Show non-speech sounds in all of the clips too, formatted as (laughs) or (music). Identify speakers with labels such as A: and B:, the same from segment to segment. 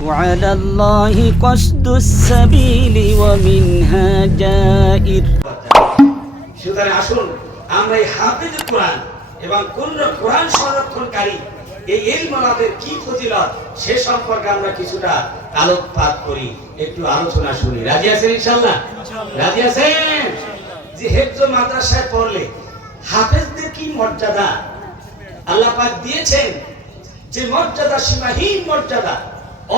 A: وعلى الله قصد السبيل ومنها جائر
B: সুতরাং আসুন আমরা এই হাফিজ কোরআন এবং কোন কোরআন সংরক্ষণকারী এই ইলমালাদের কি ফজিলত সে সম্পর্কে আমরা কিছুটা আলোকপাত করি একটু আলোচনা শুনি রাজি আছেন ইনশাআল্লাহ রাজি আছেন যে হেফজ মাদ্রাসায় পড়লে হাফেজদের কি মর্যাদা আল্লাহ পাক দিয়েছেন যে মর্যাদা সীমাহীন মর্যাদা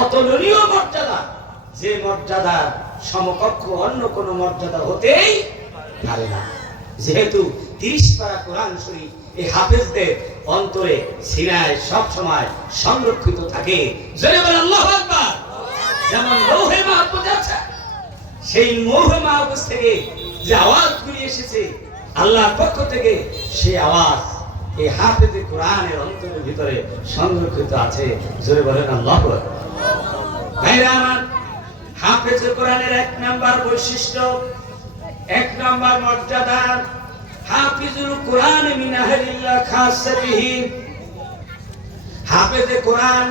B: অতুলনীয় মর্যাদা। যে মর্যাদার সমকক্ষ অন্য কোন মর্যাদা হতেই পারে না। যেহেতু তিরিশ পারা কোরআন শরীফ এই হাফেজদের অন্তরে সিনায় সব সময় সংরক্ষিত থাকে। যেমন লৌহে মাহফুজ আছে, সেই লৌহে মাহফুজ থেকে যে আওয়াজগুলি এসেছে, আল্লাহর পক্ষ থেকে সেই আওয়াজ এই হাফেজে কোরআনের অন্তরের ভিতরে সংরক্ষিত আছে। জোরে বলেন, আল্লাহু আমার, হাফেজে কোরআনের এক নাম্বার বৈশিষ্ট্য, এক নাম্বার মর্যাদা, হাফিজুল কোরআন হাফেজে কোরআন,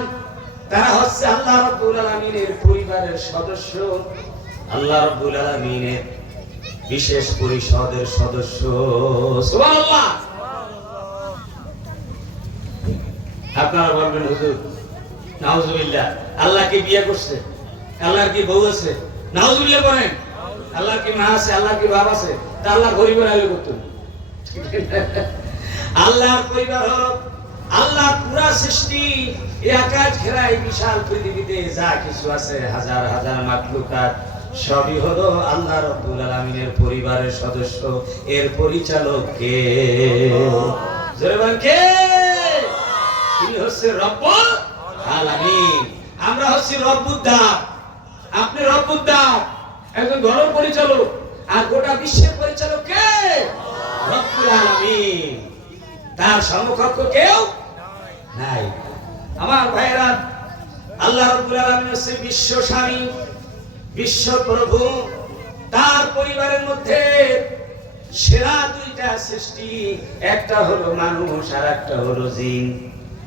B: তারা হচ্ছে আল্লাহ রাব্বুল আলামিনের পরিবারের সদস্য, আল্লাহ রাব্বুল আলামিনের বিশেষ পরিষদের সদস্য। সুবহানাল্লাহ। আপনারা বলবেন, হুজুর, নাউজুবিল্লাহ, আল্লাহ কি বিয়ে করছে? আল্লাহর কি বউ আছে? নাউজুবিল্লাহ বলেন, আল্লাহর কি মা আছে? আল্লাহর কি বাপ আছে? তা আল্লাহ গরিব আলো করতেন (laughs) আল্লাহর পরিবার হলো আল্লাহ পুরা সৃষ্টি আকাশ ঘেরা এই বিশাল পৃথিবীতে যা কিছু আছে, হাজার হাজার মাকলুকাত সবই হলো আল্লাহ রব্বুল আলামিনের পরিবারের সদস্য, এর পরিচালক কে? কে? তিনি হচ্ছে রব্বুল আলামিন। আমরা হচ্ছি রব্বুদ্দার আপনি রব্বুদ্দার একজন ঘর পরিচালক। আর গোটা বিশ্বের পরিচালক কে? রব্বুল আলামিন। তার সমকক্ষ কেউ নাই। আমার ভাইরা আল্লাহ রব্বুল আলামিন হচ্ছে বিশ্ব স্বামী, বিশ্ব প্রভু। তার পরিবারের মধ্যে সেরা দুইটা সৃষ্টি। একটা হলো মানুষ আর একটা হলো জিন।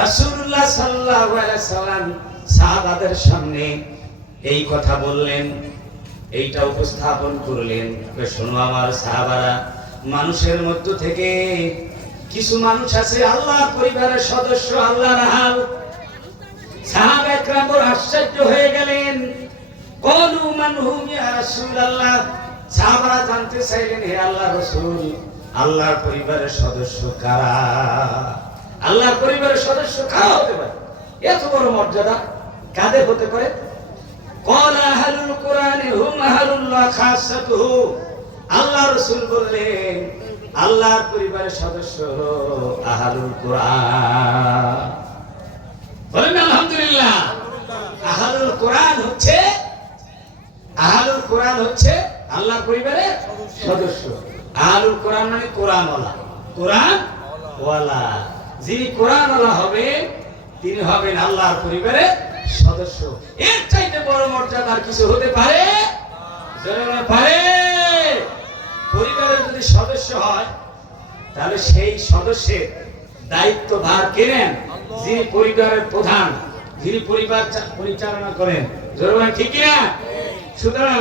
B: রাসূলুল্লাহ সামনে এই কথা বললেন, এইটা উপস্থাপন করলেন। শোনো আমার সাহাবারা, মানুষের মধ্য থেকে কিছু মানুষ আছে আল্লাহ পরিবারের সদস্য আল্লাহ রাহাল সাহাবা একরাম আশ্চর্য হয়ে গেলেন। কোন সাহাবারা জানতে চাইলেন, হে আল্লাহ রাসূল আল্লাহর পরিবারের সদস্য কারা? আল্লাহর পরিবারের সদস্য কারা হতে পারে? এত বড় মর্যাদা কাদের হতে পারে? আল্লাহ রসুল বললেন, আল্লাহর পরিবারের সদস্য আহালুল কোরআন। বলেন আলহামদুলিল্লাহ। আহালুল কোরআন হচ্ছে, আহালুল কোরআন হচ্ছে আল্লাহর পরিবারের সদস্য। আহালুল কোরআন মানে কোরআনওয়ালা। কোরআন ওয়ালা যিনি কোরআনওয়ালা হবে তিনি হবেন আল্লাহর পরিবারের সদস্য। এর চাইতে বড় মর্যাদার কিছু হতে পারে? পারে। পরিবারের যদি সদস্য হয় তাহলে সেই সদস্যের দায়িত্ব ভার কেনেন যিনি পরিবারের প্রধান যিনি পরিবার পরিচালনা করেন। জোরে বলেন, ঠিক না সুতরাং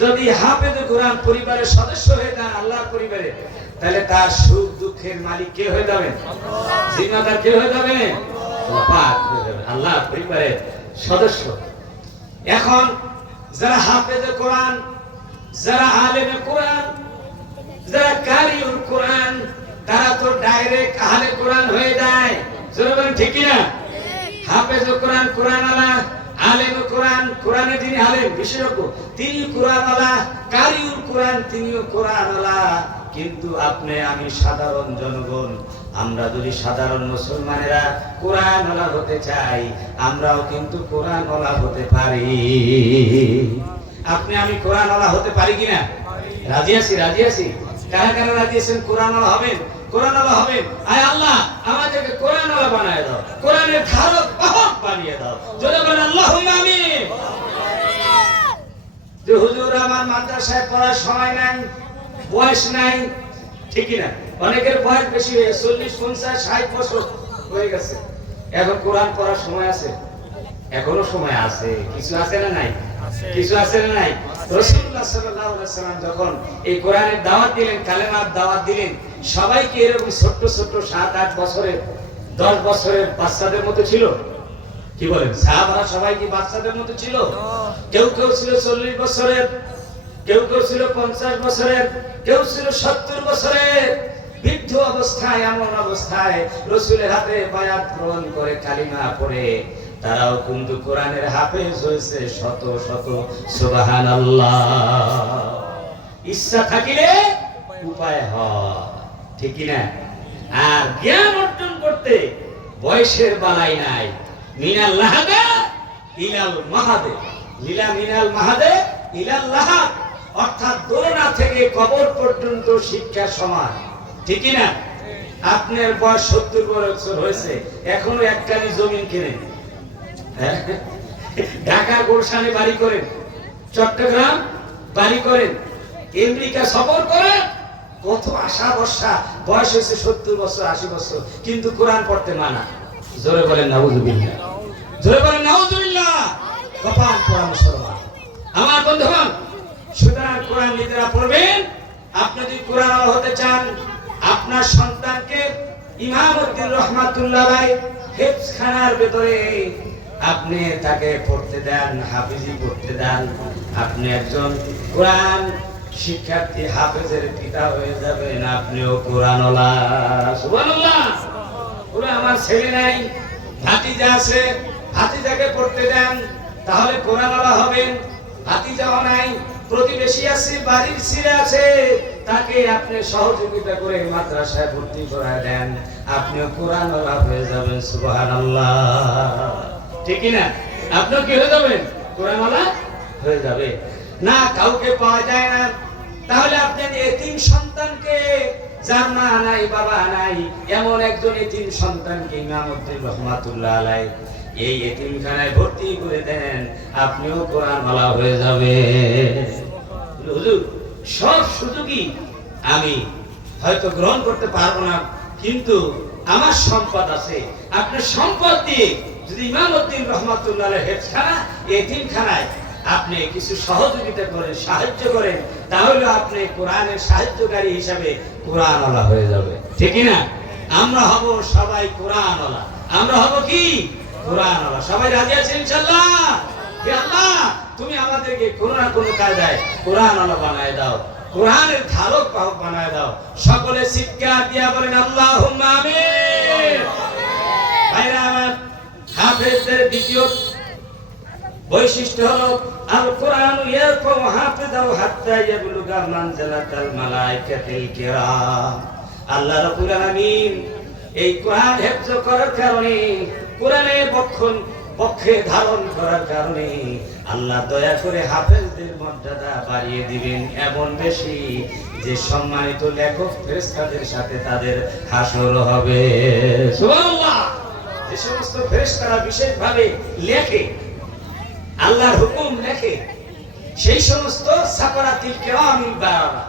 B: যদি হাফেজ কোরআন পরিবারের সদস্য হয়ে যান আল্লাহর পরিবারে তাহলে তার সুখ দুঃখের মালিক কে হয়ে যাবেন? জিম্মাদার কে হয়ে যাবে আল্লাহ পাক যাবেন। আল্লাহ পরিবারের সদস্য। এখন যারা হাফেজে কোরআন যারা আলেমে কোরআন যারা কারিউল কোরআন তারা তো ডাইরেক্ট আহলে কোরআন হয়ে যায়। জোরে বলেন ঠিক না হাফেজ কোরআন কোরআন আলা আলেম কোরআন, কোরআনে আলেম, বিশেষজ্ঞ তিনি কোরআন আলা কোরআন, তিনিও কোরআন কিন্তু আপনি, আমি সাধারণ জনগণ, আমরা যদি সাধারণ মুসলমানেরা কোরআন হতে চাই, আমরাও কিন্তু কোরআন হতে পারি। আপনি, আমি কোরআন হতে পারি কিনা? রাজি আছি রাজি আছি। কারা কারা রাজি আছেন? কোরআন হবেন? কোরআন হবেন আয় আল্লাহ আমাদেরকে কোরআন বানায় দাও। কোরআনের ধারক বাহক বানিয়ে দাও। যদি বলেন আল্লাহ আমিন। যে হুজুর আমার মাদ্রাসায় পড়ার সময় নাই বয়স নাই ঠিকই না। অনেকের বয়স বেশি হয়ে চল্লিশ পঞ্চাশ ষাট বছর হয়ে গেছে। এখন কোরআন পড়ার সময় আছে? এখনও সময় আছে। কিছু আছে না নাই? কিছু আছে না নাই? সাল্লাম যখন এই কোরআনের দাওয়াত দিলেন কালেমার দাওয়াত দিলেন সবাইকে এরকম ছোট্ট ছোট্ট সাত আট বছরের, দশ বছরের বাচ্চাদের মতো ছিল? কি বলেন? সাহাবারা সবাই কি বাচ্চাদের মতো ছিল? কেউ কেউ ছিল চল্লিশ বছরের, কেউ কেউ ছিল পঞ্চাশ বছরের, কেউ ছিল সত্তর বছরের। বৃদ্ধ অবস্থায়, এমন অবস্থায় রসুলের হাতে বায়াত গ্রহণ করে কালিমা পড়ে। তারাও কিন্তু কোরআনের হাফেজ হয়েছে শত শত সুবাহান ইচ্ছা থাকিলে উপায় হয়। ঠিক না? আর জ্ঞান অর্জন করতে বয়সের বালাই নাই। মিনাল লাহাদা ইলাল মাহাদে লীলা মিনাল মাহাদে ইলাল লাহাদ অর্থাৎ দোলনা থেকে কবর পর্যন্ত শিক্ষা সমান। ঠিক না? আপনার বয়স সত্তর বছর হয়েছে, এখনও একখানি জমিন কিনে হ্যাঁ? ঢাকা গুলশানে বাড়ি করেন, চট্টগ্রাম বাড়ি করেন, আমেরিকা সফর করেন কত আশা বর্ষা বয়স হয়েছে সত্তর বছর, আশি বছর, কিন্তু কোরআন পড়তে মানা। জোরে বলেন, নাউজুবিল্লাহ। জোরে বলেন, নাউজুবিল্লাহ। কপাল পড়া মুসলমান। আমার বন্ধুগণ, সুতরাং কোরআন নিজেরা পড়বেন, আপনি যদি কোরআন হতে চান, আপনার সন্তানকে ইমাম রহমাতুল্লাহ ভাই হেফখানার ভেতরে আপনি তাকে পড়তে দেন, হাফিজি পড়তে দেন। আপনি একজন কোরআন শিক্ষার্থী হাফেজের পিতা হয়ে যাবেন আপনিও ওরা আমার ছেলে নাই, ভাতিজা আছে, ভাতিজাকে পড়তে দেন, তাহলে কোরআনওয়ালা হবেন। ভাতিজাও নাই, প্রতিবেশী আছে, বাড়ির ছেলে আছে, তাকে আপনি সহযোগিতা করে মাদ্রাসায় ভর্তি করায় দেন। আপনিও কোরআনওয়ালা হয়ে যাবেন, সুবহানাল্লাহ। ঠিক না আপনিও কি হয়ে যাবেন? কোরআনওয়ালা হয়ে যাবে। না, কাউকে পাওয়া যায় না। তাহলে আপনি এতিম সন্তানকে যার মা নাই, বাবা নাই, এমন একজন এতিম সন্তানকে ইমামউদ্দিন রহমাতুল্লাহ আলাই, এই এতিমখানায় ভর্তি করে দেন, আপনিও কোরআন মালা হয়ে যাবে হুজুর, সব সুযোগই আমি হয়তো গ্রহণ করতে পারব না, কিন্তু আমার সম্পদ আছে। আপনার সম্পদ দিয়ে যদি ইমামউদ্দিন রহমাতুল্লাহ হেফখানা এতিমখানায় আপনি কিছু সহযোগিতা করেন, সাহায্য করেন তাহলে আপনি কোরআনের সাহায্যকারী হিসাবে কোরআনওয়ালা হয়ে যাবে। ঠিক না আমরা হব সবাই কোরআনওয়ালা। আমরা হব কি? কোরআনওয়ালা। সবাই রাজি আছেন ইনশাআল্লাহ? হে আল্লাহ, তুমি আমাদেরকে কোনো না কোনো কায়দায় কোরআনওয়ালা বানায় দাও। কোরআনের ধারক বাহক বানায় দাও। সকলে চিৎকার দিয়া বলেন আল্লাহ আমিন। হাফেজদের দ্বিতীয় বৈশিষ্ট্য হলো কোরআন আল্লাহ এই করার কারণে কোরআনের পক্ষে ধারণ করার কারণে আল্লাহ দয়া করে হাফেজদের মর্যাদা বাড়িয়ে দিবেন এমন বেশি যে সম্মানিত লেখক ফেরেশতাদের সাথে তাদের হাসর হবে। যে সমস্ত ফেরেশতারা বিশেষভাবে লেখে আল্লাহর হুকুম লেখে সেই সমস্ত সাকারাতিল কেরামিল বারারা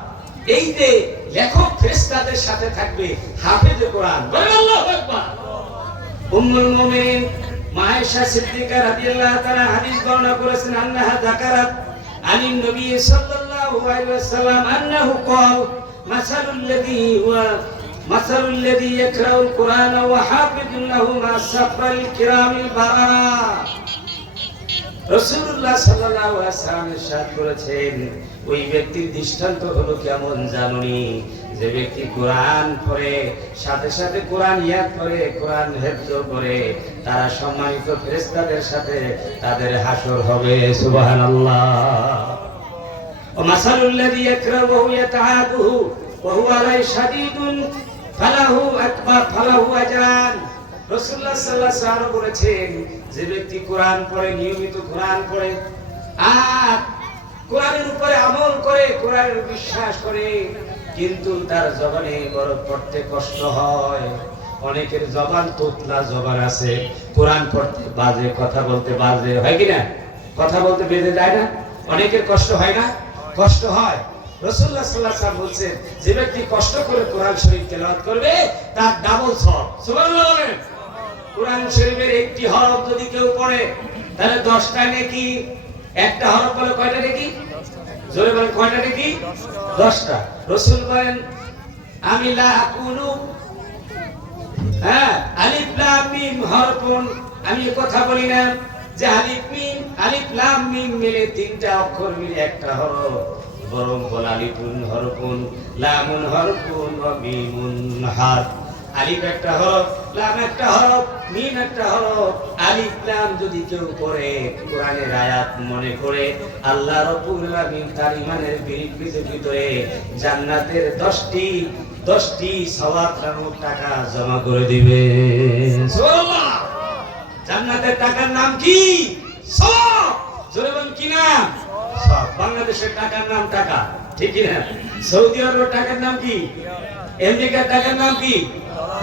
B: এই যে লেখক ফেরেশতাদের সাথে থাকবে হাফেজে কোরআন। বলেন আল্লাহু আকবার। উম্মুল মুমিনিন মায়েশা সিদ্দিকা রাদিয়াল্লাহু তাআলা হাদিস বর্ণনা করেছেন যাকারাত নবী সাল্লাল্লাহু আলাইহি ওয়াসাল্লাম আন্নাহু ক্বাল, মাসালুল লাযী হুয়া, মাসালুল লাযী ইয়াকরাউল কুরআন ওয়া হাফিজুন লাহু মা সাফরাল কিরামিল বারারা। রসুল্লাহ সাল্লাল্লাহু আলাইহি ওয়াসাল্লাম ইরশাদ করেছেন ওই ব্যক্তির দৃষ্টান্ত হলো কেমন জানুনি? যে ব্যক্তি কোরআন পড়ে, সাথে সাথে কোরআন ইয়াদ করে, কোরআন হেফজ করে, তারা সম্মানিত ফেরেশতাদের সাথে তাদের হাসর হবে, সুবহানাল্লাহ। ও মাসালুল লাযী ইয়াকরাহু ইয়াতাআদুহু ওয়া হুয়া আলাই শাদীদুন, ফালাহু আকবার রাসূলুল্লাহ সাল্লাল্লাহু আলাইহি ওয়াসাল্লাম যে ব্যক্তি কোরআন পড়ে, নিয়মিত কোরআন পড়ে, আর কোরআনের উপরে আমল করে, কোরআনের বিশ্বাস করে, কিন্তু তার জবানে বড় পড়তে কষ্ট হয়। অনেকের জবান তোতলা জবান আছে। কোরআন পড়তে বাজে, কথা বলতে বাজে, হয় কি না? কথা বলতে বেঁধে যায় না? অনেকের কষ্ট হয় না? কষ্ট হয়। রসুল্লাহ সাল্লাহ সাল্লাম বলছেন, যে ব্যক্তি কষ্ট করে কোরআন শরীফ তেলাওয়াত করবে, তার ডাবল সব সুবহানাল্লাহ কোরআন শরীফের একটি হরফ যদি কেউ পড়ে, তাহলে দশটা নাকি? একটা হরফ বলে কয়টা নাকি? জোরে বলেন, কয়টা নাকি? দশটা। রসুল বলেন, আমি লা আকুলু হ্যাঁ আলিফ লাম মিম হরফুন। আমি কথা বলি না যে আলিফ মিম, আলিফ লাম মিম মিলে তিনটা অক্ষর মিলে একটা হরফ। বরং বল আলিফুন হরফুন, লামুন হরফুন মিমুন হারফ আলিফ একটা হরফ, লাম একটা হরফ, মিম একটা হরফ। আলিফ, লাম যদি কেউ পড়ে, কোরআনের আয়াত মনে করে, আল্লাহ রাব্বুল আলামিন তার ইমানের বিরিপিতে ভিতরে জান্নাতের 10টি 10টি সওয়াব নামক টাকা জমা করে দিবে। সুবহানাল্লাহ! জান্নাতের টাকার নাম কি? সওয়াব! জোরে বলুন, কি নাম? সওয়াব। বাংলাদেশের টাকার নাম টাকা, ঠিক কি না সৌদি আরবের টাকার নাম কি? আমেরিকার টাকার নাম কি?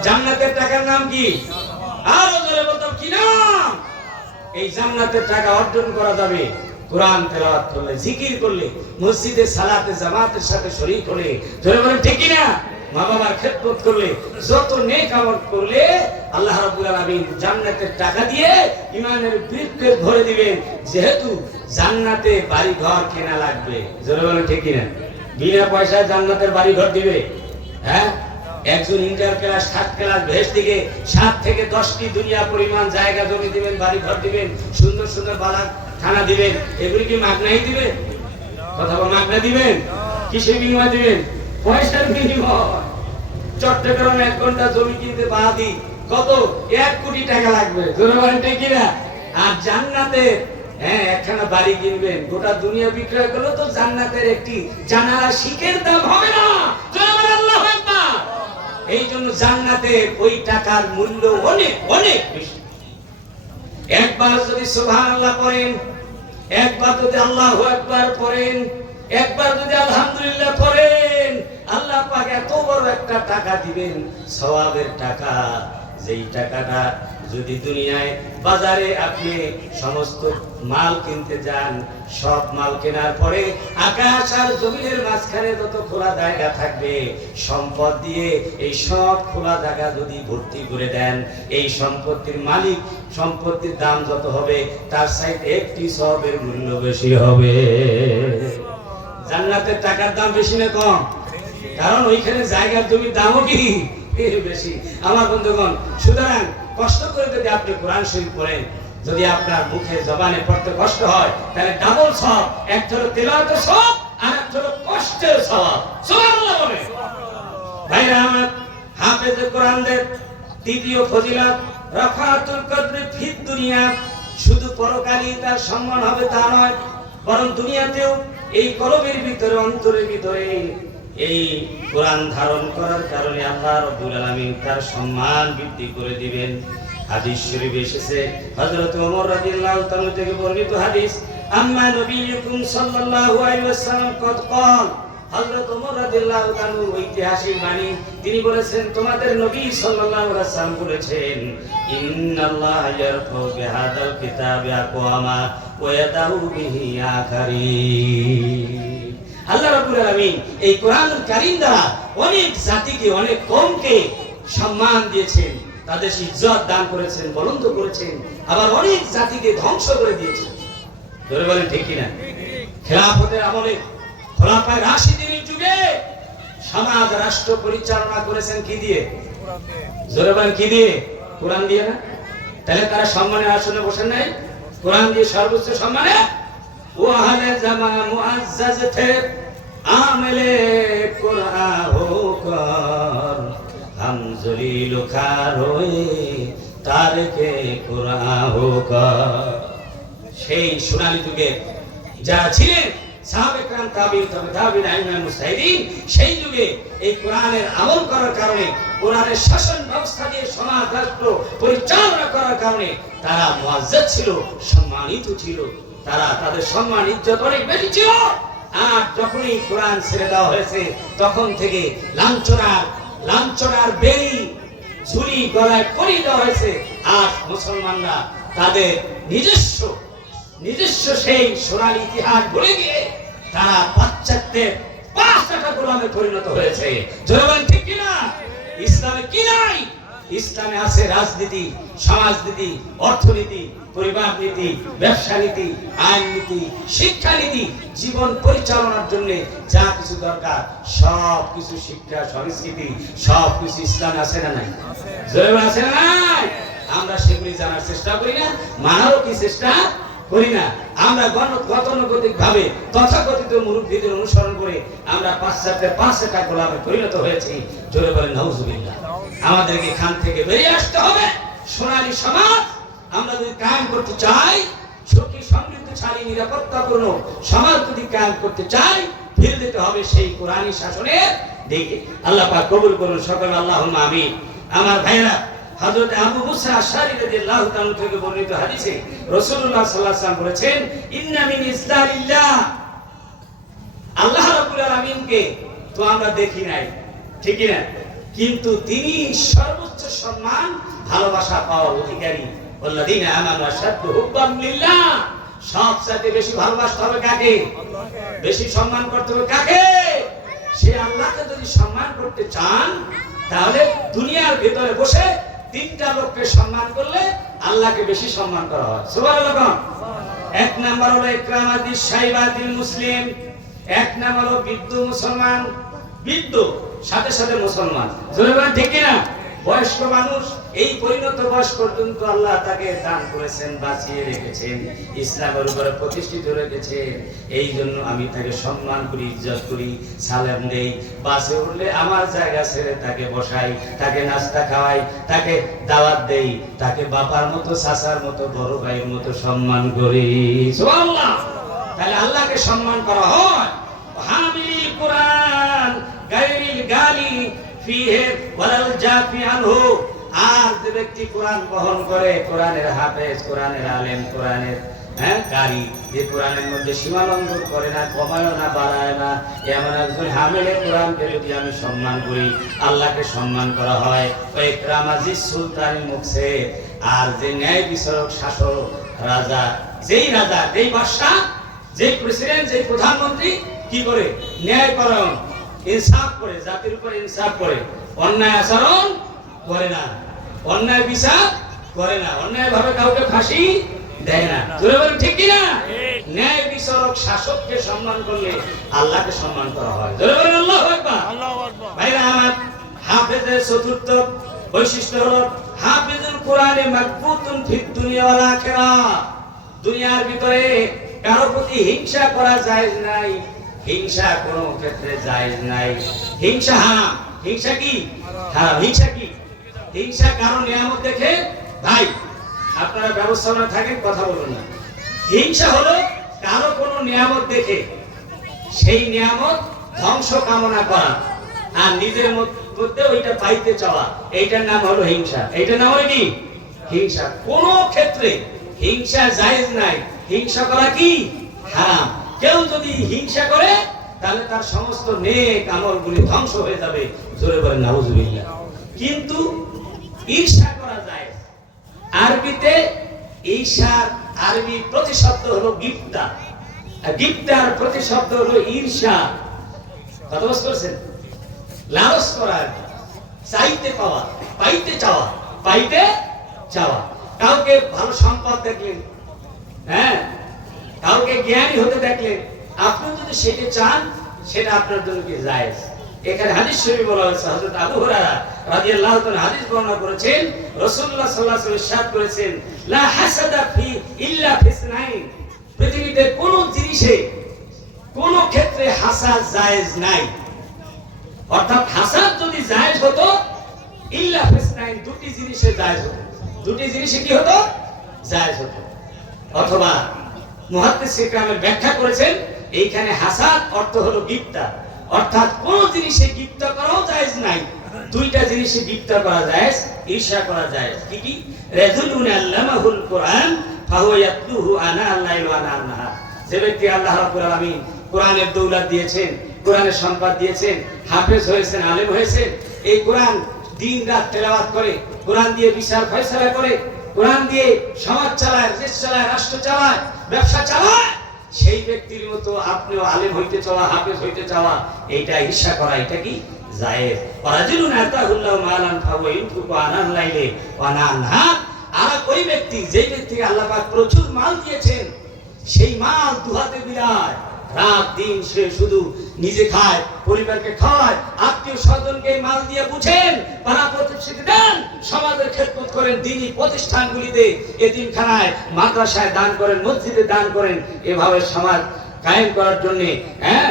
B: জান্নাতের টাকার নাম কি? জোরে বলতাম, কি নাম? এই জান্নাতের টাকা অর্জন করা যাবে। কোরআন তেলাওয়াত করলে, জিকির করলে, মসজিদে সালাতে, জামাতের সাথে বলেন, ঠিক না মা বাবার করলে, যত নেক আমল করলে, আল্লাহ রাব্বুল আলামিন জান্নাতের টাকা দিয়ে ইমানের ভরে দিবেন। যেহেতু জান্নাতে বাড়ি ঘর কেনা লাগবে। জোরে বলেন, ঠিক না বিনা পয়সায় জান্নাতের বাড়ি ঘর দিবে। হ্যাঁ? একজন ইন্টার ক্লাস সাত ক্লাস ভেস থেকে সাত থেকে দশটি দুনিয়া পরিমাণ জায়গা জমি দিবেন বাড়ি ঘর দিবেন, সুন্দর সুন্দর বালান থানা দিবেন। এগুলি কি মাগনাই দিবেন? কথা বল মাগনা দিবেন? কিসের বিনিময় দিবেন? পয়সার বিনিময়। চট্টগ্রামে এক ঘণ্টা জমি কিনতে বাদি। কত? এক কোটি টাকা লাগবে। জনগণের ঠিক না আর জান্নাতে হ্যাঁ একখানা বাড়ি কিনবেন। গোটা দুনিয়া বিক্রয় করলে তো জান্নাতের একটি জানালা শিখের দাম হবে না। জনগণ আল্লাহ আকবার। এই জন্য জান্নাতে ওই টাকার মূল্য অনেক অনেক বেশি। একবার যদি সুবহানাল্লাহ করেন একবার যদি আল্লাহ একবার করেন একবার যদি আলহামদুলিল্লাহ করেন আল্লাহ পাক এত বড় একটা টাকা দিবেন, সওয়াবের টাকা যেই টাকাটা যদি দুনিয়ায় বাজারে আপনি সমস্ত মাল কিনতে যান, সব মাল কেনার পরে আকাশ আর জমিনের মাঝখানে যত খোলা জায়গা থাকবে, সম্পদ দিয়ে এই সব খোলা জায়গা যদি ভর্তি করে দেন, এই সম্পত্তির মালিক, সম্পত্তির দাম যত হবে, তার সাইড একটি সবের মূল্য বেশি হবে। জান্নাতের টাকার দাম বেশি না কম? কারণ ওইখানে জায়গার জমির দামও কি? বেশি। আমার বন্ধুগণ, সুতরাং কষ্ট করে যদি আপনি কোরআন শরীফ পড়েন, যদি আপনার মুখে জবানে পড়তে কষ্ট হয়, তাহলে ডাবল সব এক তেলাওয়াতের সব আর এক হলো কষ্টের সব সুবহানাল্লাহ বলে ভাইরা আমার কোরআনদের তৃতীয় ফজিলত, রাফাতুল কদরে দুনিয়া। শুধু পরকালই তার সম্মান হবে তা নয়, বরং দুনিয়াতেও এই কলবের ভিতরে, অন্তরের ভিতরে এই কোরআন ধারণ করার কারণে আল্লাহ রব্বুল আলামিন তার সম্মান বৃদ্ধি করে দিবেন হাদিস শরীফ এসেছে হযরত ওমর রাদিয়াল্লাহু তাআলা থেকে বর্ণিত হাদিস আম্মা নবিয়ুকুম সাল্লাল্লাহু আলাইহি ওয়াসাল্লাম কদ قال হযরত ওমর রাদিয়াল্লাহু তাআলা ঐতিহাসিক বাণী তিনি বলেছেন তোমাদের নবী সাল্লাল্লাহু আলাইহি ওয়াসাল্লাম বলেছেন ইন্নাল্লাহা ইয়ারফু বিহাদাল কিতাবি আকওয়ামা ওয়া ইয়াদাহু বিহি আখারিন আল্লাহ রাব্বুল আলামিন এই কোরআনুল কারীম দ্বারা অনেক জাতিকে, অনেক কওমকে সম্মান দিয়েছেন। তাদের ইজ্জত দান করেছেন বলন্দ করেছেন, আবার অনেক জাতিকে ধ্বংস করে দিয়েছেন। ধরে বলেন খেলাফতের আমলে খোলাফায় যুগে সমাজ, রাষ্ট্র পরিচালনা করেছেন কি দিয়ে? জোরে বলেন কি দিয়ে? কোরআন দিয়ে না? তাহলে তারা সম্মানের আসনে বসেন নাই? কোরআন দিয়ে সর্বোচ্চ সম্মানে ও আহলে জামা মুআজ্জাজ थे আমেলে কোরআন হোকর हम জলিল খারোয়ে তারকে কোরআন হোকর সেই সোনালী যুগে যারা ছিলেন সাহাবেকরাম তাবিন তবে তাবিন আইমান মুস্তাহিদিন সেই যুগে এই কোরআনের আমল করার কারণে কোরআনের শাসন ব্যবস্থা দিয়ে সমাজ রাষ্ট্র পরিচালনা করার কারণে তারা মুআজ্জাজ ছিল সম্মানিত ছিল তারা তাদের সম্মান, ইজ্জত অনেক বেশি ছিল। আর যখনই কোরআন ছেড়ে দেওয়া হয়েছে, তখন থেকে লাঞ্ছনার লাঞ্ছনার বেরি ঝুলি গলায় পরিয়ে দেওয়া হয়েছে। আর মুসলমানরা তাদের নিজস্ব নিজস্ব সেই সোনালী ইতিহাস ভুলে গিয়ে তারা পাশ্চাত্যের পাঁচ টাকা গোলামে পরিণত হয়েছে। জনগণ ঠিক কিনা? ইসলামে কি নাই? ইসলামে আছে রাজনীতি, সমাজনীতি, অর্থনীতি পরিবার নীতি ব্যবসা নীতি আইন নীতি শিক্ষা নীতি জীবন পরিচালনার জন্য যা কিছু দরকার, সব কিছু শিক্ষা, সংস্কৃতি, সব কিছু ইসলামে আছে না নাই? আছে না নাই? আমরা সেগুলি জানার চেষ্টা করি না, মানারও কি চেষ্টা করি না? আমরা গতানুগতিক ভাবে তথাকথিত মুরব্বীদের অনুসরণ করে আমরা পাশ্চাত্যের পাঁচশো টাকা গোলামে পরিণত হয়েছি। জোরে বলেন নৌজুবিল্লাহ আমাদেরকে খান থেকে বেরিয়ে আসতে হবে। সোনালী সমাজ, আমরা যদি কায়েম করতে চাই সুখী সমৃদ্ধশালী নিরাপত্তাপূর্ণ সমাজ যদি কায়েম করতে চাই ফিরে দিতে হবে সেই কোরআনী শাসনের দিকে। আল্লাহ পাক কবুল করুন সকল আল্লাহ আমিন। আমার ভাইরা হযরত আবু মুসা আশআরী রাদিয়াল্লাহু তাআলা থেকে বর্ণিত হাদিসে রাসূলুল্লাহ সাল্লাল্লাহু আলাইহি ওয়াসাল্লাম বলেছেন, ইন্না মিন ইসলামিল্লাহ। আল্লাহ রাব্বুল আলামিনকে তো আমরা দেখি নাই ঠিক না? কিন্তু তিনি সর্বোচ্চ সম্মান, ভালোবাসা পাওয়ার অধিকারী। ওয়াল্লাযীনা আমানু আশাদ্দু হুব্বান লিল্লাহ। সবচেয়ে বেশি ভালোবাসতে হবে কাকে? বেশি সম্মান করতে হবে কাকে? সে আল্লাহকে যদি সম্মান করতে চান, তাহলে দুনিয়ার ভিতরে বসে তিনটা লোককে সম্মান করলে আল্লাহকে বেশি সম্মান করা হয়। সুবহানাল্লাহ এক নাম্বার হলো ইকরামাদি সাইবাদিল মুসলিম। এক নাম্বার হলো বৃদ্ধ মুসলমান। বৃদ্ধ সাথে সাথে মুসলমান। ঠিক কিনা? বয়স্ক মানুষ, এই পরিণত বয়স পর্যন্ত আল্লাহ তাকে দান করেছেন, বাঁচিয়ে রেখেছেন, ইসলামের উপরে প্রতিষ্ঠিত রেখেছেন। এই জন্য আমি তাকে সম্মান করি, ইজ্জত করি, সালাম দেই। বাসে উঠলে আমার জায়গা ছেড়ে তাকে বসাই, তাকে নাস্তা খাওয়াই, তাকে দাওয়াত দেই, তাকে বাবার মতো, চাচার মতো, বড় ভাইয়ের মতো সম্মান করি। তাহলে আল্লাহকে সম্মান করা হয় হামিল কোরআন গায়রিল গালি ফিহে ওয়ালাল আর যে ব্যক্তি কোরআন বহন করে, কোরআনের হাফেজ, কোরআনের আলেম, কোরআনের হ্যাঁ কারি, যে কোরআনের মধ্যে সীমালঙ্ঘন করে না কমায় না, বাড়ায় না, এমন একজন হামিলে কোরআনকে যদি আমি সম্মান করি, আল্লাহকে সম্মান করা হয় ওই রামাজিজ সুলতানি আর যে ন্যায় বিচারক, শাসক, রাজা, যেই রাজা, যেই বাদশাহ যে প্রেসিডেন্ট যে প্রধানমন্ত্রী, কি করে? ন্যায় করণ ইনসাফ করে জাতির উপর ইনসাফ করে। অন্যায় আচরণ করে না। অন্যায় বিচার করে না। অন্যায় ভাবে কাউকে ফাঁসি দেয় না। ঠিক কিনা? ন্যায় বিচারক শাসককে সম্মান করলে আল্লাহকে সম্মান করা হয়। জোরে বলেন আল্লাহু ভাইরা আমার হাফেজের চতুর্থ বৈশিষ্ট্য হলো হাফেজুল কোরআনে মাকবুতুন ফিদ দুনিয়া ওয়াল আখিরাহ দুনিয়ার ভিতরে কারও প্রতি হিংসা করা যায় নাই হিংসা কোনো ক্ষেত্রে যায় নাই। হিংসা হারাম হিংসা কি? হারাম হিংসা কি? হিংসা কারও নিয়ামত দেখে ভাই, আপনারা ব্যবস্থাপনা থাকেন, কথা বলুন না। হিংসা হলো কারও কোনো নিয়ামত দেখে, সেই নিয়ামত ধ্বংস কামনা করা আর নিজের মধ্যে ওইটা পাইতে চাওয়া। এইটার নাম হলো হিংসা। এইটার নাম হলো কি? হিংসা। কোন ক্ষেত্রে হিংসা জায়েজ নাই। হিংসা করা কি? হারাম। কেউ যদি হিংসা করে, তাহলে তার সমস্ত নেক আমলগুলি ধ্বংস হয়ে যাবে। জোরে বলেন, নাউজুবিল্লাহ। কিন্তু ঈর্ষা করা যায়। আরবিতে ঈর্ষার আরবি প্রতিশব্দ হলো গিফতা আর গিফতার প্রতিশব্দ হলো ঈর্ষা। কথা বুঝতে পারছেন লালস করা চাইতে পাওয়া, পাইতে চাওয়া পাইতে চাওয়া। কাউকে ভালো সম্পদ দেখলেন হ্যাঁ কাউকে জ্ঞানী হতে দেখলেন আপনি যদি সেটা চান, সেটা আপনার জন্য কি জায়েজ? এখানে হাদিস শরীফ বলা হয়েছে, হযরত আবু হুরায়রা রাদিয়াল্লাহু তাআলা হাদিস বর্ণনা করেছেন, রাসূলুল্লাহ সাল্লাল্লাহু আলাইহি ওয়াসাল্লাম করেছেন, লা হাসাদা ফি ইল্লা ফিসনাইন পৃথিবীতে কোন জিনিসে, কোন ক্ষেত্রে হাসাদ জায়েজ নাই। অর্থাৎ হাসাদ যদি জায়েজ হতো, ইল্লা ফিসনাইন দুটি জিনিসে জায়েজ হতো। দুটি জিনিসে কি হতো? জায়েজ হতো। অথবা ইকরামের ব্যাখ্যা করেছেন, এইখানে হাসাদ অর্থ হলো গিফতা অর্থাৎ কোন জিনিসে গিফতা করাও নাই। দুইটা জিনিসে গিফতা করা ঈর্ষা করা কি কি? কোরআন যে ব্যক্তি আল্লাহ কোরআনের দৌলত দিয়েছেন, কোরআনের সম্পদ দিয়েছেন, হাফেজ হয়েছেন, আলেম হয়েছেন, এই কোরআন দিন রাত করে, কোরআন দিয়ে বিচার ফয়সালা করে, কোরআন দিয়ে সমাজ চালায়, দেশ চালায়, রাষ্ট্র চালায় ব্যবসা চালায় সেই ব্যক্তির মতো আপনিও আলেম হইতে চাওয়া হাফেজ হইতে চাওয়া, এইটা ঈর্ষা করা, এটা কি জায়েজ? ওয়ারাজুলুন আতাহুল্লাহু মালান ফাহুয়া ইনফিকু আনান লাইলে ওয়া নানহার আর ওই ব্যক্তি, যেই ব্যক্তিকে আল্লাহ পাক প্রচুর মাল দিয়েছেন, সেই মাল দুহাতে বিলায় রাত, দিন সে শুধু নিজে খায়, পরিবারকে খায় আত্মীয় স্বজনকে মাল দিয়ে বুঝেন, পাড়া প্রতিবেশীকে দেন, সমাজের খেদমত করেন, দিনই প্রতিষ্ঠানগুলিতে খানায় মাদ্রাসায় দান করেন, মসজিদে দান করেন। এভাবে সমাজ কায়েম করার জন্য হ্যাঁ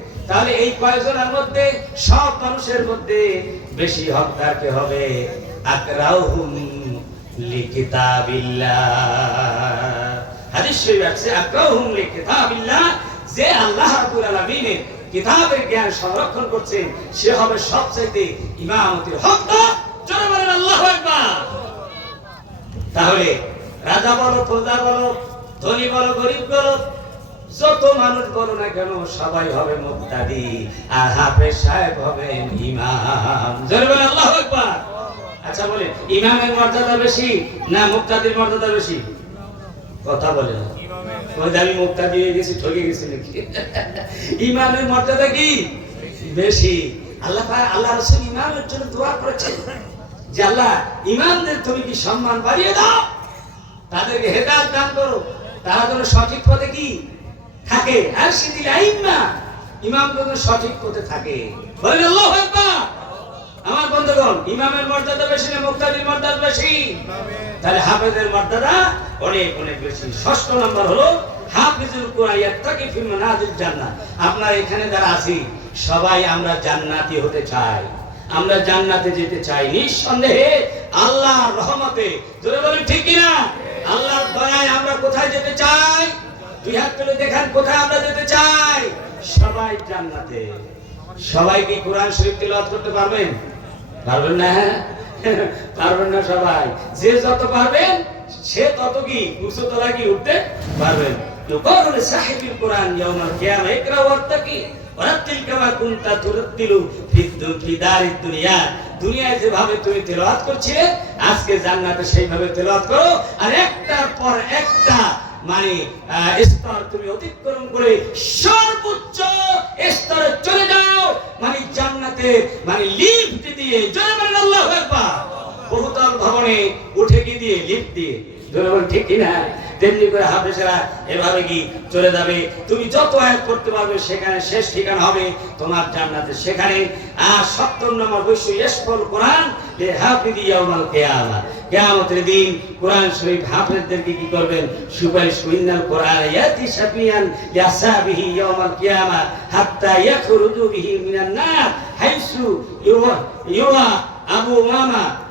B: তাহলে এই কয়েকজনের মধ্যে সব মানুষের মধ্যে বেশি হকদার কে হবে? আকরাউহুম লিকিতাবিল্লাহ। হাদিস শরীফে আছে, আকরাউহুম লিকিতাবিল্লাহ। যে আল্লাহ রাব্বুল আলামিনের কিতাবের জ্ঞান সংরক্ষণ করছেন, সে হবে সবচেয়ে ইমামতির হকদার। জোরে আল্লাহু আকবার। তাহলে রাজা বলো, প্রজা বলো, ধনী বলো, গরিব বলো যত মানুষ বলো না কেন, সবাই হবে মুক্তাদি, আর হাফেজ সাহেব হবেন ইমাম। আল্লাহু আচ্ছা বলে ইমামের মর্যাদা বেশি না মুক্তাদির মর্যাদা বেশি? কথা বলে আমি গেছি, ঠকে গেছি নাকি? ইমামের মর্যাদা কি? বেশি। আল্লাহ আল্লাহ রসুল ইমামের জন্য দোয়া করেছেন যে, আল্লাহ, ইমামদের তুমি কি সম্মান বাড়িয়ে দাও? তাদেরকে হেদায়ত দান করো। তারা সঠিক পথে কি? থাকে। আর সেদিন আইন না। ইমাম যেন সঠিক পথে থাকে। আল্লাহু আমার বন্ধুগণ, ইমামের মর্যাদা বেশি না মুক্তাদির মর্যাদা বেশি? তাহলে হাফেজের মর্যাদা অনেক অনেক বেশি। ষষ্ঠ নম্বর হলো, হাফিজুল কোরআন ইয়াত্তাকি ফি মানাজিল জান্নাত। আপনারা এখানে যারা আছি, সবাই আমরা জান্নাতি হতে চাই। আমরা জান্নাতে যেতে চাই। নিঃসন্দেহে আল্লাহর রহমতে। জোরে বলেন, ঠিক কিনা? আল্লাহর দয়ায় আমরা কোথায় যেতে চাই? দুই হাত তুলে দেখান কোথায় আমরা যেতে চাই সবাই জান্নাতে সবাই কি কোরআন শরীফ তেলাওয়াত করতে পারবেন পারবেন না পারবেন না সবাই যে যত পারবেন সে তত কি উঁচু তলা কি উঠতে পারবেন يقال لصاحب القرآن يوم القيامة اقرأ وارتقي ورتل كما كنت ترتل في الد- في دار الدنيا দুনিয়ায় যেভাবে তুমি তেলাওয়াত করছিলে আজকে জান্নাতে সেইভাবে তেলাওয়াত করো আর একটার পর একটা মানে স্তর তুমি অতিক্রম করে সর্বোচ্চ স্তরে চলে যাও। মানে জান্নাতে মানে লিফট দিয়ে, জোরে বলেন আল্লাহু আকবার। বহুতল ভবনে উঠে গিয়ে দিয়ে লিফট দিয়ে। জোরে বলেন, ঠিক কিনা? তেমনি করে হাফেজেরা এভাবে কি চলে যাবে? তুমি যত আয়াত করতে পারবে, সেখানে শেষ ঠিকানা হবে তোমার জান্নাতে। সেখানে আর সপ্তম নম্বর বৈশ্য ইসফল কোরআন, লে হাফিদি ইয়াউমাল কিয়ামা। কিয়ামতের দিন কোরআন শরীফ হাফেজদেরকে কি করবেন? সুপারিশ কুইনাল কোরআন ইয়াতি শাফিয়ান লিআসাবিহি ইয়াউমাল কিয়ামা হাত্তা ইয়াখরুজু বিহি মিনান নার হাইসু ইউয়া আবু উমামা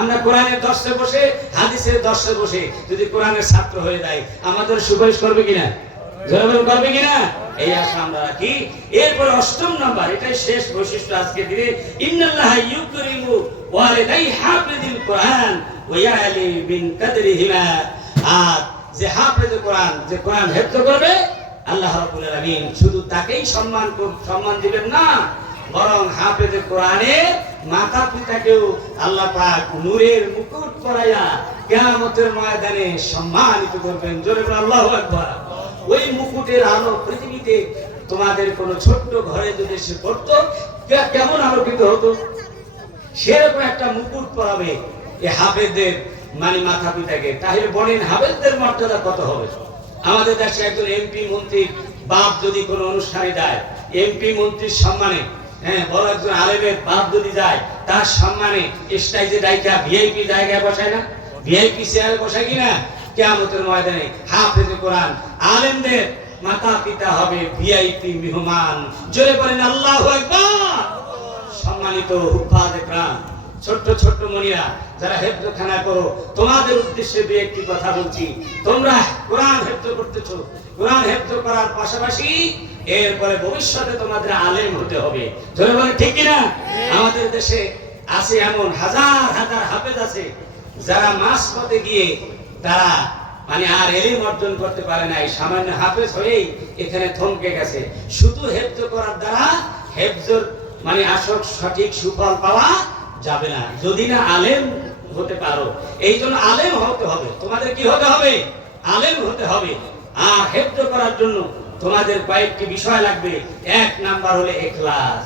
B: আমরা কোরআনের দর্শে বসে, হাদিসের দর্শে বসে যদি কোরআনের ছাত্র হয়ে যাই, আমাদের সুপারিশ করবে কিনা? করবে কিনা? এই আশা আমরা রাখি। এরপর অষ্টম নাম্বার, এটাই শেষ বৈশিষ্ট্য আজকে দিনে। ইন্নাল্লাহ ইউকরিমু ওয়ালিদাই হাফিজুল কোরআন ওয়া বিন কাদরিহিমা। আর যে কোরআন যে কোরআন হেফজ করবে, আল্লাহ রাব্বুল আলামিন শুধু তাকেই সম্মান সম্মান দিবেন না বরং হাফেজে কোরআনে মাতা পিতাকেও আল্লাহ পাক নূরের মুকুট পরাইয়া কিয়ামতের ময়দানে সম্মানিত করবেন। জোরে আল্লাহু ওই মুকুটের আলো পৃথিবীতে তোমাদের কোন ছোট্ট ঘরে যদি এসে পড়তো কেমন আলোকিত হতো? সেরকম একটা মুকুট পরাবে এ হাফেজদের মানে মাথা পিতাকে তাহলে বলেন হাফেজদের মর্যাদা কত হবে? আমাদের দেশে একজন এমপি মন্ত্রী বাপ যদি কোনো অনুষ্ঠানে যায়, এমপি মন্ত্রীর সম্মানে হ্যাঁ আলেমের বাপ যদি যায়, তার সম্মানে ভিআইপি জায়গায় বসায় না? ভিআইপি চেয়ারে বসায় কিনা? কেয়ামতের ময়দানে হাফেজ কোরআন আলেমদের মাতা পিতা হবে ভিআইপি মেহমান। জোরে বলেন, আল্লাহ সম্মানিত হুফাজ ছোট্ট ছোট্ট মনিরা যারা হেফজখানা করো তোমাদের উদ্দেশ্যে দু একটি কথা বলছি। তোমরা কোরআন হেফজ করতেছো। কোরআন হেফজ করার পাশাপাশি এরপরে ভবিষ্যতে তোমাদের আলেম হতে হবে। ধরে বলে ঠিক না আমাদের দেশে আছে এমন হাজার হাজার হাফেজ আছে যারা মাস পথে গিয়ে তারা মানে আর এলিম অর্জন করতে পারে নাই। সামান্য হাফেজ হয়েই এখানে থমকে গেছে। শুধু হেফজ করার দ্বারা হেফজর মানে আসল সঠিক সুফল পাওয়া যাবে না। যদি না আলেম হতে পারো। এই জন্য আলেম হতে হবে। তোমাদের কি হতে হবে? আলেম হতে হবে। আর হেফজ করার জন্য তোমাদের কয়েকটি বিষয় লাগবে। এক নাম্বার হলে এখলাস।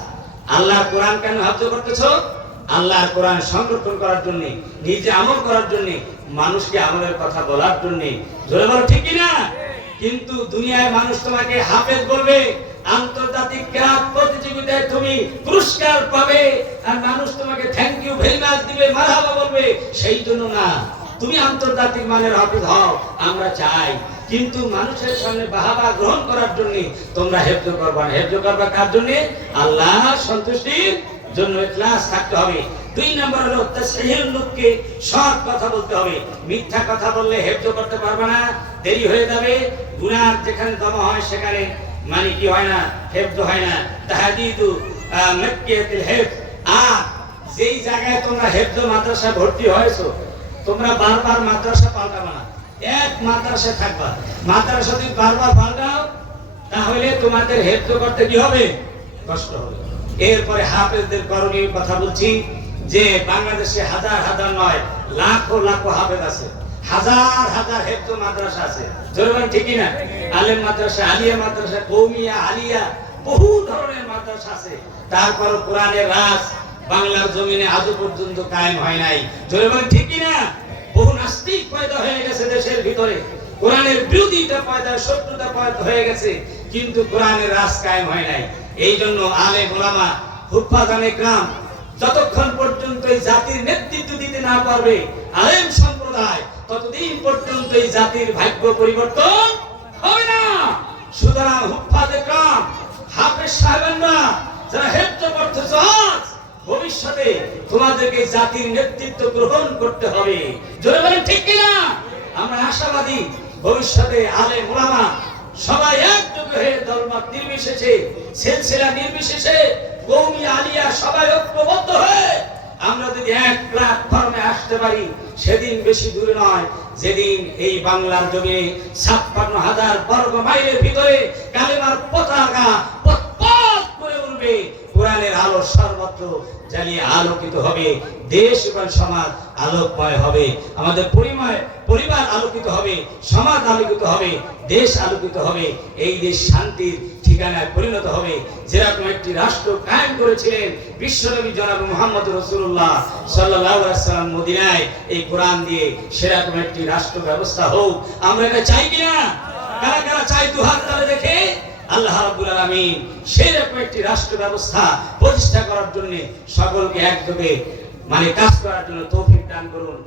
B: আল্লাহর কোরআন কেন হাফজ করতেছো? আল্লাহর কোরআন সংরক্ষণ করার জন্য, নিজে আমল করার জন্য, মানুষকে আমলের কথা বলার জন্য। জোরে বলো, ঠিক না কিন্তু দুনিয়ায় মানুষ তোমাকে হাফেজ বলবে, আন্তর্জাতিক ক্রাত প্রতিযোগিতায় তুমি পুরস্কার পাবে, আর মানুষ তোমাকে থ্যাংক ইউ ভেরি মাচ দিবে, মারহাবা বলবে, সেই জন্য না। তুমি আন্তর্জাতিক মানের হাফেজ হও, আমরা চাই। কিন্তু মানুষের সামনে বাহাবা গ্রহণ করার জন্য তোমরা হেফজ করবা হেফজ করবা কার জন্য? আল্লাহ সন্তুষ্টির জন্য ক্লাস থাকতে হবে। দুই নম্বর হলো তাসহিল লোককে সৎ কথা বলতে হবে। মিথ্যা কথা বললে হেফজ করতে পারবে না, দেরি হয়ে যাবে। গুনার যেখানে জমা হয় সেখানে মানে কি হয় না? হেফজ হয় না। তাহাদিদু মাক্কিয়াতুল হেফজ। আর যেই জায়গায় তোমরা হেফজ মাদ্রাসা ভর্তি হয়েছো, তোমরা বারবার মাদ্রাসা পাল্টাবে না। এক মাদ্রাসা থাকবা। মাদ্রাসা যদি বারবার পাল্টাও, তাহলে তোমাদের হেফজ করতে কি হবে? কষ্ট হবে। এরপরে হাফেজদের করণীয় কথা বলছি যে, বাংলাদেশে হাজার হাজার নয়, লাখো লাখো হাফেজ আছে। হাজার হাজার হেফজ মাদ্রাসা আছে। জোরে বলেন ঠিকই না আলেম মাদ্রাসা, আলিয়া মাদ্রাসা, কৌমিয়া, আলিয়া, বহু ধরনের মাদ্রাসা আছে। তারপর কোরআনের রাস বাংলার জমিনে আজও পর্যন্ত কায়েম হয় নাই। জোরে বলেন ঠিকই না বহু নাস্তিক পয়দা হয়ে গেছে দেশের ভিতরে। কোরআনের বিরোধিতা পয়দা, শত্রুতা পয়দা হয়ে গেছে, কিন্তু কোরআনের রাস কায়েম হয় নাই। এই জন্য আলে মোলামা হুফাজানে গ্রাম যতক্ষণ পর্যন্ত এই জাতির নেতৃত্ব দিতে না পারবে, আলেম সম্প্রদায় ততদিন পর্যন্ত এই জাতির ভাগ্য পরিবর্তন হবে না, সুতরাং হুফাজে গ্রাম হাফেজ সাহেবেনরা, যারা হেফজ করতেছ ভবিষ্যতে তোমাদেরকে জাতির নেতৃত্ব গ্রহণ করতে হবে। জোরে বলেন, ঠিক কিনা? আমরা আশাবাদী, ভবিষ্যতে আলে মোলামা সবাই একযোগে হয়ে দলমত নির্বিশেষে, সিলসিলা নির্বিশেষে, কৌমি আলিয়া সবাই ঐক্যবদ্ধ হয়ে আমরা যদি এক প্ল্যাটফর্মে আসতে পারি সেদিন বেশি দূরে নয়, যেদিন এই বাংলার জমিনে ছাপ্পান্ন হাজার বর্গ মাইলের ভিতরে কালিমার পতাকা করে উঠবে কোরআনের আলো সর্বত্র জ্বালিয়ে আলোকিত হবে। দেশ এবং সমাজ আলোকময় হবে। আমাদের পরিময় পরিবার আলোকিত হবে, সমাজ আলোকিত হবে, দেশ আলোকিত হবে। এই দেশ শান্তির ঠিকানায় পরিণত হবে। যেরকম একটি রাষ্ট্র কায়েম করেছিলেন বিশ্বনবী জনাব মোহাম্মদ রসুল্লাহ সাল্লাহ সাল্লাম মদিনায়, এই কোরআন দিয়ে সেরকম একটি রাষ্ট্র ব্যবস্থা হোক। আমরা এটা চাই কিনা? কারা কারা চাই দুহাত তালে দেখে? আল্লাহ রাব্বুল আলামিন সেরকম একটি রাষ্ট্র ব্যবস্থা প্রতিষ্ঠা করার জন্য সকলকে একযোগে মানে কাজ করার জন্য তৌফিক দান করুন।